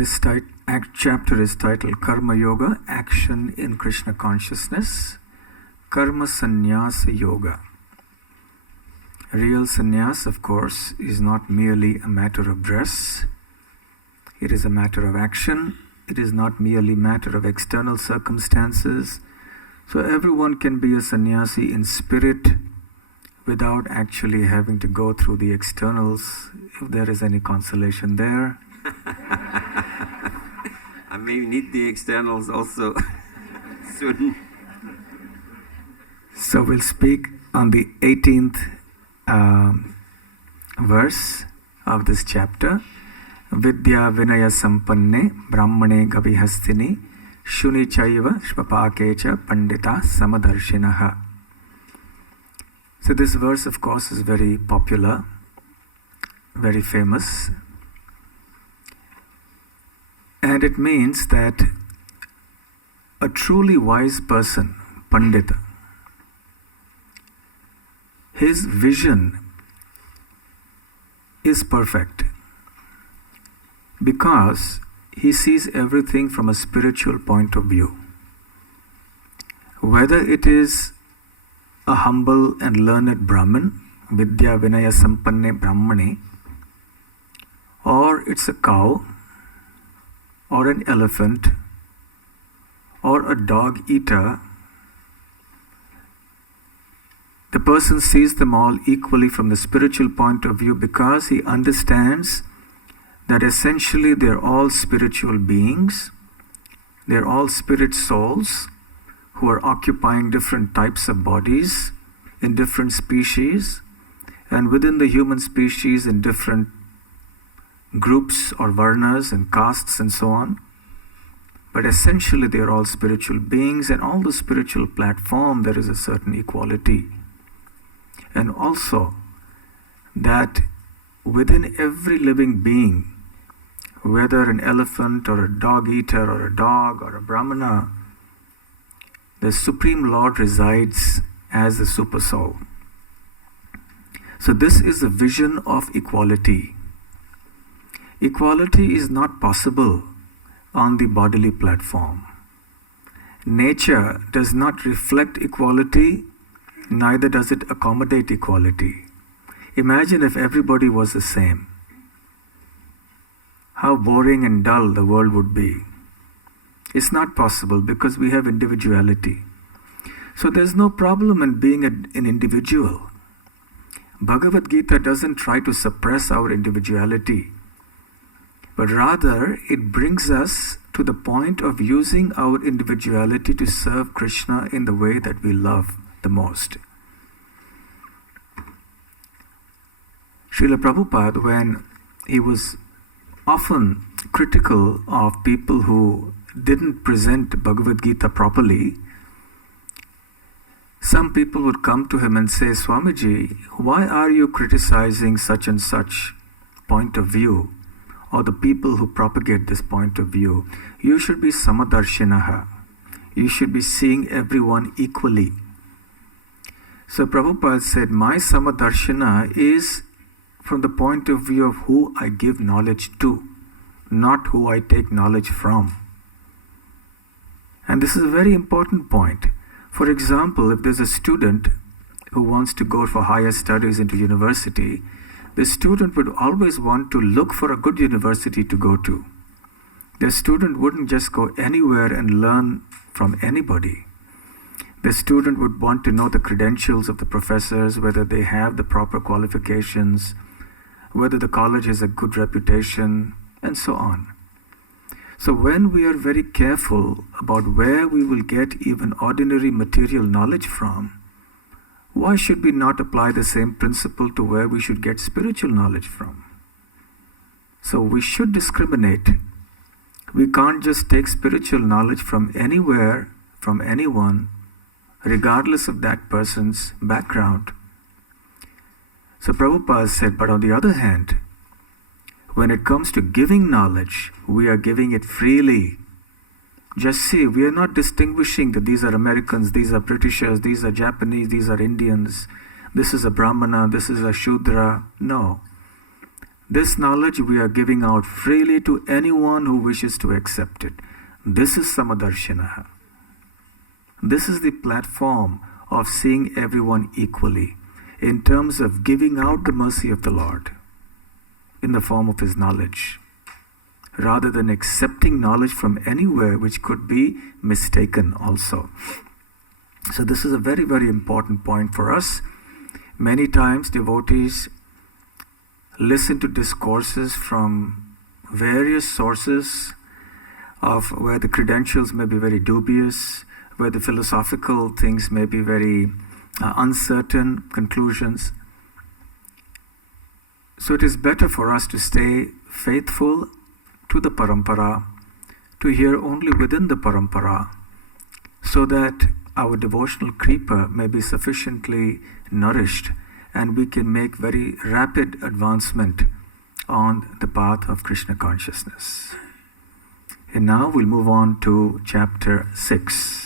This chapter is titled Karma Yoga, Action in Krishna Consciousness, Karma Sannyasa Yoga. Real sannyas, of course, is not merely a matter of dress. It is a matter of action. It is not merely a matter of external circumstances. So everyone can be a sannyasi in spirit without actually having to go through the externals, if there is any consolation there. I may need the externals also soon. So we'll speak on the 18th verse of this chapter. Vidya Vinaya Sampanne Brahmane Gavihastini Shuni Chaiva Shvapakecha Pandita Samadarshinaha. So this verse, of course, is very popular, very famous. And it means that a truly wise person, Pandita, his vision is perfect because he sees everything from a spiritual point of view. Whether it is a humble and learned Brahmin, Vidya Vinaya Sampanne Brahmane, or it's a cow, or an elephant, or a dog eater, the person sees them all equally from the spiritual point of view because he understands that essentially they're all spiritual beings, they're all spirit souls who are occupying different types of bodies in different species, and within the human species in different groups or varnas and castes and so on. But essentially they are all spiritual beings, and on the spiritual platform there is a certain equality. And also that within every living being, whether an elephant or a dog eater or a dog or a brahmana, the Supreme Lord resides as the super soul. So this is a vision of equality. Equality is not possible on the bodily platform. Nature does not reflect equality, neither does it accommodate equality. Imagine if everybody was the same. How boring and dull the world would be. It's not possible because we have individuality. So there's no problem in being an individual. Bhagavad Gita doesn't try to suppress our individuality, but rather it brings us to the point of using our individuality to serve Krishna in the way that we love the most. Srila Prabhupada, when he was often critical of people who didn't present Bhagavad Gita properly, some people would come to him and say, Swamiji, why are you criticizing such and such point of view, or the people who propagate this point of view? You should be Samadarshinaha. You should be seeing everyone equally. So Prabhupada said, my Samadarshana is from the point of view of who I give knowledge to, not who I take knowledge from. And this is a very important point. For example, if there's a student who wants to go for higher studies into university, the student would always want to look for a good university to go to. The student wouldn't just go anywhere and learn from anybody. The student would want to know the credentials of the professors, whether they have the proper qualifications, whether the college has a good reputation, and so on. So when we are very careful about where we will get even ordinary material knowledge from, why should we not apply the same principle to where we should get spiritual knowledge from? So we should discriminate. We can't just take spiritual knowledge from anywhere, from anyone, regardless of that person's background. So Prabhupada said, but on the other hand, when it comes to giving knowledge, we are giving it freely. Just see, we are not distinguishing that these are Americans, these are Britishers, these are Japanese, these are Indians, this is a Brahmana, this is a Shudra. No. This knowledge we are giving out freely to anyone who wishes to accept it. This is Samadarshana. This is the platform of seeing everyone equally in terms of giving out the mercy of the Lord in the form of His knowledge, rather than accepting knowledge from anywhere which could be mistaken also. So this is a very, very important point for us. Many times devotees listen to discourses from various sources of where the credentials may be very dubious, where the philosophical things may be very uncertain conclusions. So it is better for us to stay faithful to the parampara, to hear only within the parampara, so that our devotional creeper may be sufficiently nourished and we can make very rapid advancement on the path of Krishna consciousness. And now we'll move on to chapter 6.